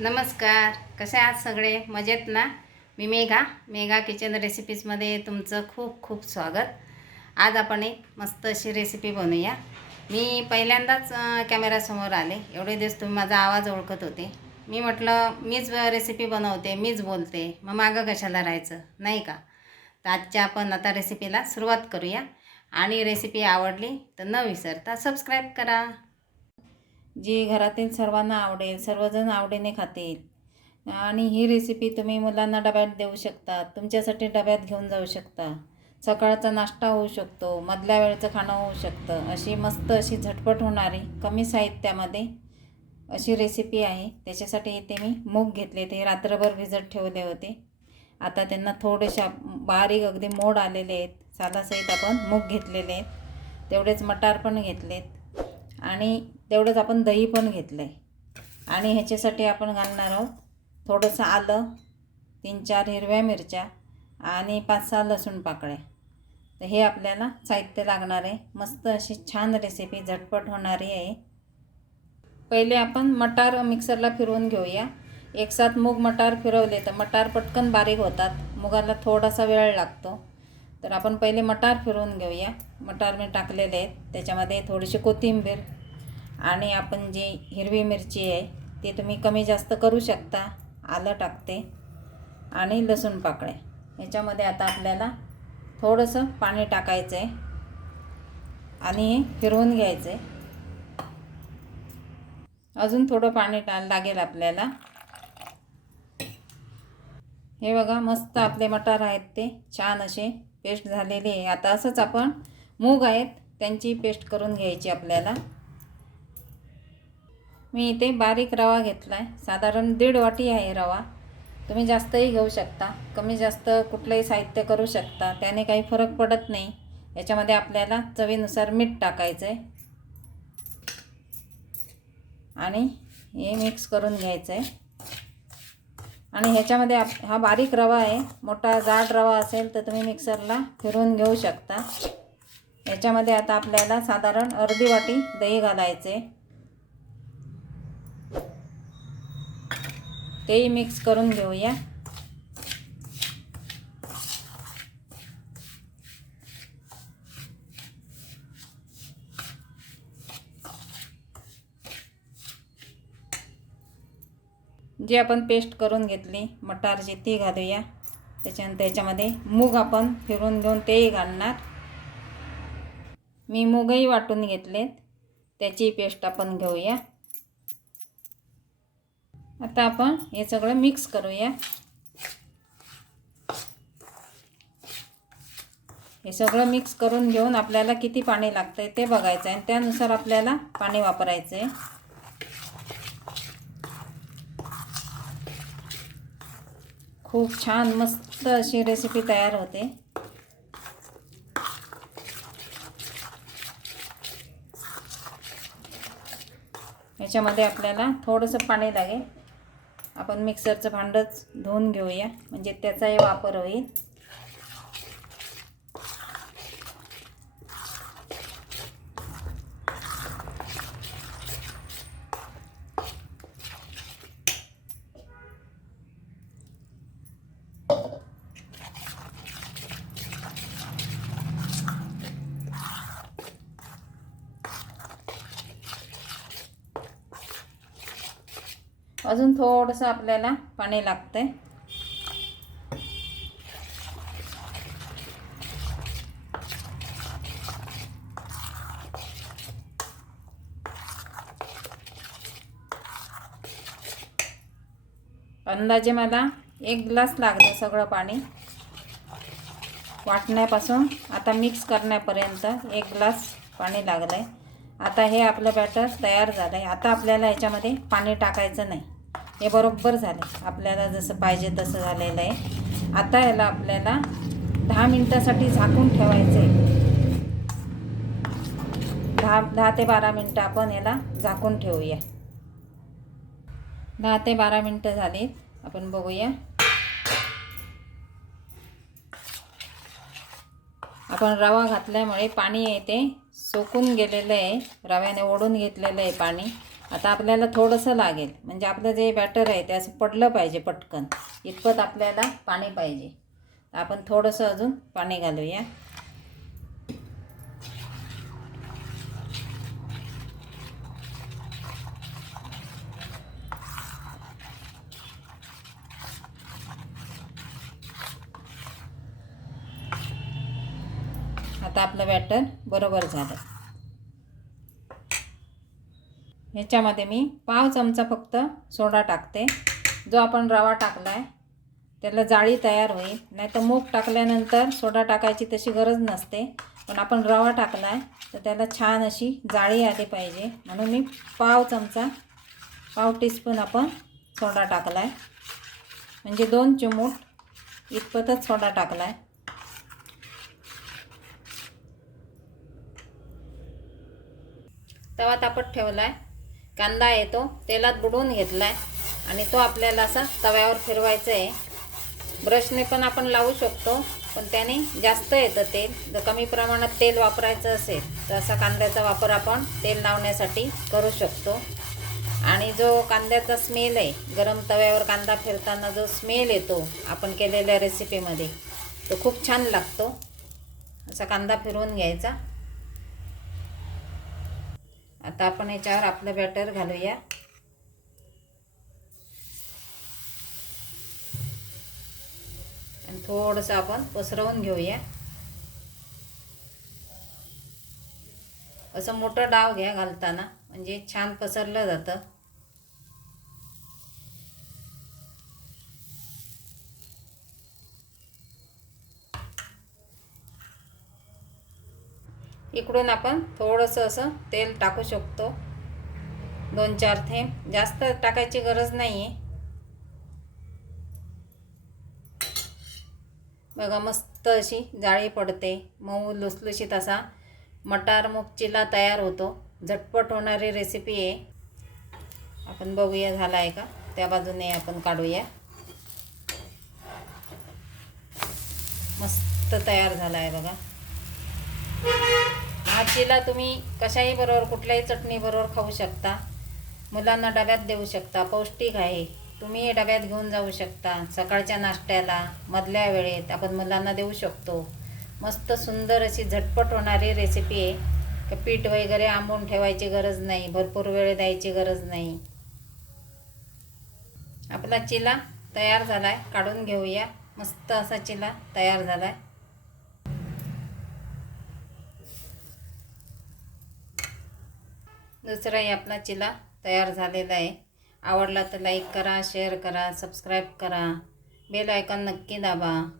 नमस्कार. कसे आहात सगळे? मजेत ना? मी मेघा. मेघा किचन रेसिपीजमध्ये तुमचं खूप खूप स्वागत. आज आपण एक मस्त अशी रेसिपी बनवूया. मी पहिल्यांदाच कॅमेऱ्यासमोर आले. एवढे दिवस तुम्ही माझा आवाज ओळखत होते. मी म्हटलं मीच रेसिपी बनवते मीच बोलते. मग मागं कशाला राहायचं? नाही का? तर आजच्या आपण आता रेसिपीला सुरुवात करूया. आणि रेसिपी आवडली तर न विसरता सबस्क्राईब करा. जी घरातील सर्वांना आवडेल सर्वजण आवडीने खातील. आणि ही रेसिपी तुम्ही मुलांना डब्यात देऊ शकता. तुमच्यासाठी डब्यात घेऊन जाऊ शकता. सकाळचा नाश्ता होऊ शकतो मधल्या वेळचं खाणं होऊ शकतं. अशी मस्त अशी झटपट होणारी कमी साहित्यामध्ये अशी रेसिपी आहे. त्याच्यासाठी इथे मी मूग घेतले ते रात्रभर भिजत ठेवले होते. आता त्यांना थोडेशा बारीक अगदी मोड आलेले आहेत. साधासहित आपण मूग घेतलेले आहेत. तेवढेच मटार पण घेतलेत. आणि तेवढंच आपण दही पण घेतलं आहे आणि ह्याच्यासाठी आपण घालणार आहोत थोडंसं आलं तीन चार हिरव्या मिरच्या आणि पाच सहा लसूण पाकळ्या. तर हे आपल्याला साहित्य लागणार आहे. मस्त अशी छान रेसिपी झटपट होणारी आहे. पहिले आपण मटार मिक्सरला फिरवून घेऊया. एक साथ मूग मटार फिरवले तर मटार पटकन बारीक होतात. मुगाला थोडासा वेळ लागतो. तर आपण पहिले मटार फिरवून घेऊया. मटार मी टाकलेले आहेत. त्याच्यामध्ये थोडीशी कोथिंबीर आणि आपण जी हिरवी मिरची आहे ती तुम्ही कमी जास्त करू शकता. आलं टाकते. आणि लसूण पाकळ्या. याच्यामध्ये आता आपल्याला थोडंसं पाणी टाकायचं आहे आणि हे फिरवून घ्यायचं आहे अजून थोडं पाणी टा लागेल आपल्याला. हे बघा मस्त आपले मटार आहेत ते. छान असे पेस्ट झालेले आहे. आता असंच आपण मूग आहेत त्यांची पेस्ट करून घ्यायची आपल्याला. मी इथे बारीक रवा घेतला आहे साधारण दीड वाटी आहे रवा. तुम्ही जास्तही घेऊ शकता. कमी जास्त कुठलंही साहित्य करू शकता. त्याने काही फरक पडत नाही. याच्यामध्ये आपल्याला चवीनुसार मीठ टाकायचं आहे आणि हे मिक्स करून घ्यायचं आहे आणि ह्याच्यामध्ये आप हा बारीक रवा आहे. मोठा जाड रवा असेल तर तुम्ही मिक्सरला फिरवून घेऊ शकता. याच्यामध्ये आता आपल्याला साधारण अर्धी वाटी दही घालायचे तेही मिक्स करून घेऊया. जी आपण पेस्ट करून घेतली मटारची ती घालूया. त्याच्यानंतर याच्यामध्ये मूग आपण फिरून घेऊन तेही घालणार. मी मूगही वाटून घेतलेत. त्याची पेस्ट आपण घेऊया. आता आपण हे सगळं मिक्स करूया. हे सगळं मिक्स करून घेऊन आपल्याला किती पाणी लागतं आहे ते बघायचं आहे. आणि त्यानुसार आपल्याला पाणी वापरायचं आहे. खूप छान मस्त अशी रेसिपी तयार होते. याच्यामध्ये आपल्याला थोडंसं पाणी लागेल. आपण मिक्सरचं भांडंच धुवून घेऊया. म्हणजे त्याचाही वापर होईल. अजून थोडंसं आपल्याला पाणी लागतंय. अंदाजे मला एक ग्लास लागलं सगळं पाणी. वाटण्यापासून आता मिक्स करण्यापर्यंत एक ग्लास पाणी लागलं आहे आता हे आपलं बॅटर तयार झालं आहे आता आपल्याला याच्यामध्ये पाणी टाकायचं नाही. हे बरोबर झाले. आपल्याला जसं पाहिजे तसं झालेलं आहे. आता याला आपल्याला दहा मिनटासाठी झाकून ठेवायचं आहे दहा दहा ते बारा मिनटं आपण याला झाकून ठेवूया. दहा ते बारा मिनटं झालीत आपण बघूया. आपण रवा घातल्यामुळे पाणी आहे ते सोकून गेलेलं आहे. रव्याने ओढून घेतलेलं आहे पाणी. आता आपल्याला थोडंसं लागेल. म्हणजे आपलं जे बॅटर आहे ते असं पडलं पाहिजे पटकन. इतपत आपल्याला पाणी पाहिजे. आपण थोडंसं अजून पाणी घालूया. आता आपलं बॅटर बरोबर झालं. ह्याच्यामध्ये मी पाव चमचा फक्त सोडा टाकते. जो आपण रवा टाकला आहे त्याला जाळी तयार होईल. नाही तर मूग टाकल्यानंतर सोडा टाकायची तशी गरज नसते. पण आपण रवा टाकला आहे तर त्याला छान अशी जाळी आली पाहिजे. म्हणून मी पाव चमचा पाव टीस्पून आपण सोडा टाकला आहे म्हणजे दोन चिमूट इतपतच सोडा टाकला आहे तवा तापत ठेवला आहे कांदा येतो तेलात बुडवून घेतला आहे आणि तो आपल्याला असा तव्यावर फिरवायचा आहे ब्रशने पण आपण लावू शकतो पण त्याने जास्त येतं तेल. जर कमी प्रमाणात तेल वापरायचं असेल तर असा कांद्याचा वापर आपण तेल लावण्यासाठी करू शकतो. आणि जो कांद्याचा स्मेल आहे गरम तव्यावर कांदा फिरताना जो स्मेल येतो आपण केलेल्या रेसिपीमध्ये तो खूप छान लागतो. असा कांदा फिरवून घ्यायचा. आता आपण याच्यावर आपलं बॅटर घालूया. आणि थोडंसं आपण पसरवून घेऊया. असं मोठं डाव घ्या घालताना म्हणजे छान पसरलं जातं. इकडून आपण थोडंसं असं तेल टाकू शकतो. दोन चार थेंब. जास्त टाकायची गरज नाही आहे बघा मस्त अशी जाळी पडते. मऊ लुसलुशीत असा मटार मूग तयार होतो. झटपट होणारी रेसिपी आहे. आपण बघूया झाला आहे का? त्या बाजूने आपण काढूया. मस्त तयार झाला आहे बघा. हा चिला तुम्ही कशाही बरोबर कुठल्याही चटणी बरोबर खाऊ शकता. मुलांना डब्यात देऊ शकता. पौष्टिक आहे. तुम्ही डब्यात घेऊन जाऊ शकता. सकाळच्या नाश्त्याला मधल्या वेळेत आपण मुलांना देऊ शकतो. मस्त सुंदर अशी झटपट होणारी रेसिपी आहे. पीठ वगैरे आंबून ठेवायची गरज नाही. भरपूर वेळ द्यायची गरज नाही. आपला चिला तयार झाला आहे काढून घेऊया. मस्त असा चिला तयार झाला आहे दुसराही आपला चिला तयार झालेला आहे. आवडला तर लाईक करा शेअर करा सबस्क्राईब करा. बेल आयकॉन नक्की दाबा.